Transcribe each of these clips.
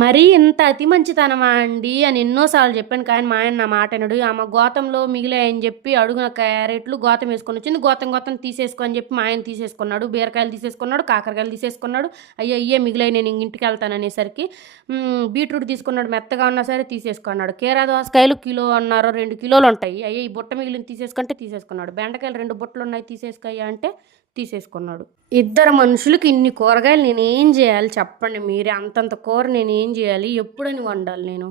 మరీ ఇంత అతి మంచితనమా అండి అని ఎన్నోసార్లు చెప్పాను. కానీ మా ఆయన నా మాట వినడు. ఆమె గోతంలో మిగిలాయని చెప్పి అడుగున క్యారెట్లు గోతం వేసుకొని వచ్చింది. గోతం తీసేసుకో అని చెప్పి మా ఆయన తీసేసుకున్నాడు. బీరకాయలు తీసేసుకున్నాడు, కాకరకాయలు తీసేసుకున్నాడు. అయ్యో అయ్యే మిగిలాయి, నేను ఇంటికి వెళ్తాను అనేసరికి బీట్రూట్ తీసుకున్నాడు, మెత్తగా ఉన్నా సరే తీసేసుకున్నాడు. కీరా దోసకాయలు కిలో అన్నారు, 2 కిలోలు ఉంటాయి. అయ్యో ఈ బుట్ట మిగిలిన తీసేసుకుంటే తీసేసుకున్నాడు. బెండకాయలు 2 బుట్టలు ఉన్నాయి తీసేసుకోయ్యా అంటే తీసేసుకున్నాడు. ఇద్దరు మనుషులకి ఇన్ని కూరగాయలు నేనేం చేయాలి చెప్పండి మీరే? అంతంత కూర నేనేం చేయాలి? ఎప్పుడని వండాలి నేను?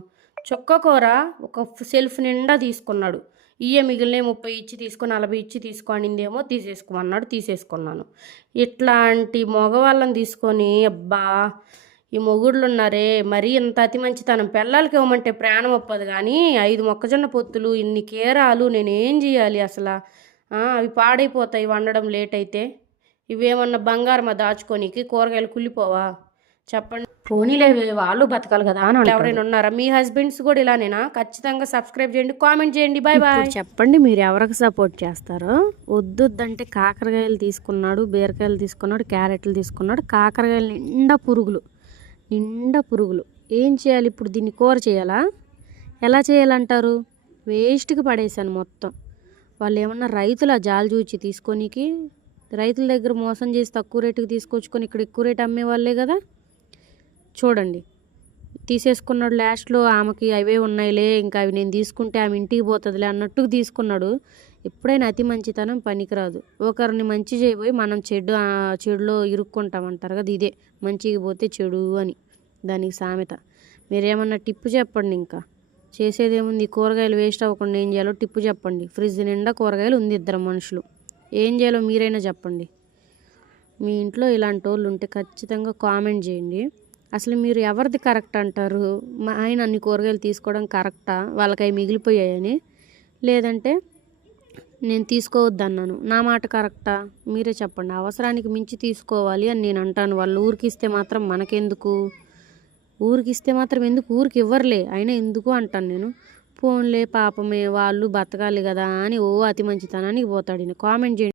చుక్క కూర ఒక సెల్ఫ్ నిండా తీసుకున్నాడు. ఇయ్యే మిగిలిన 30 ఇచ్చి తీసుకో, 40 ఇచ్చి తీసుకోనిందేమో తీసేసుకోమన్నాడు, తీసేసుకున్నాను. ఇట్లాంటి మగవాళ్ళని తీసుకొని అబ్బా ఈ మొగుళ్ళు ఉన్నారే మరీ ఇంత అతి మంచితనం. పిల్లలకి ఇవ్వమంటే ప్రాణం ఒప్పదు కానీ 5 మొక్కజొన్న పొత్తులు, ఇన్ని కీరాలు నేనేం చేయాలి అసలు? అవి పాడైపోతాయి వండడం లేట్ అయితే. ఇవేమన్నా బంగారమా దాచుకోనికి? కూరగాయలు కుళ్ళిపోవా చెప్పండి? పోనీలే వాళ్ళు బతకాలి కదా అని ఎవరైనా ఉన్నారా? మీ హస్బెండ్స్ కూడా ఇలానేనా? ఖచ్చితంగా సబ్స్క్రైబ్ చేయండి, కామెంట్ చేయండి. Bye bye. చెప్పండి మీరు ఎవరికి సపోర్ట్ చేస్తారో? వద్దంటే కాకరకాయలు తీసుకున్నాడు, బీరకాయలు తీసుకున్నాడు, క్యారెట్లు తీసుకున్నాడు. కాకరకాయలు నిండా పురుగులు. ఏం చేయాలి ఇప్పుడు? దీన్ని కూర చేయాలా? ఎలా చేయాలంటారు? వేస్ట్కి పడేసాను మొత్తం. వాళ్ళు ఏమన్నా రైతుల జాలి చూచి తీసుకోనికి? రైతుల దగ్గర మోసం చేసి తక్కువ రేటుకి తీసుకొచ్చుకొని ఇక్కడ ఎక్కువ రేటు అమ్మే వాళ్ళే కదా. చూడండి తీసేసుకున్నాడు. లాస్ట్లో ఆమెకి అవే ఉన్నాయిలే, ఇంకా అవి నేను తీసుకుంటే ఆమె ఇంటికి పోతుందిలే అన్నట్టుగా తీసుకున్నాడు. ఎప్పుడైనా అతి మంచితనం పనికిరాదు. ఒకరిని మంచి చేయబోయి మనం చెడులో ఇరుక్కుంటామంటారు కదా, ఇదే మంచికి పోతే చెడు అని దానికి సామెత. మీరేమన్నా టిప్పు చెప్పండి. ఇంకా చేసేదేముంది? కూరగాయలు వేస్ట్ అవ్వకుండా ఏం చేయాలో టిప్పు చెప్పండి. ఫ్రిడ్జ్ నిండా కూరగాయలు ఉంది, ఇద్దరు మనుషులు. ఏం చేయాలో మీరైనా చెప్పండి. మీ ఇంట్లో ఇలాంటి వాళ్ళు ఉంటే ఖచ్చితంగా కామెంట్ చేయండి. అసలు మీరు ఎవరిది కరెక్ట్ అంటారు? మా ఆయన అన్ని కూరగాయలు తీసుకోవడం కరెక్టా? వాళ్ళకి అవి మిగిలిపోయాయని, లేదంటే నేను తీసుకోవద్దన్నాను నా మాట కరెక్టా? మీరే చెప్పండి. అవసరానికి మించి తీసుకోవాలి అని నేను అంటాను. వాళ్ళు ఊరికి ఇస్తే మాత్రం మనకెందుకు? ఊరికి ఇవ్వరులే, అయినా ఎందుకు అంటాను నేను. ఫోన్లే పాపమే వాళ్ళు బతకాలి కదా అని అతి మంచితనానికి పోతాడు. కామెంట్ చేయండి.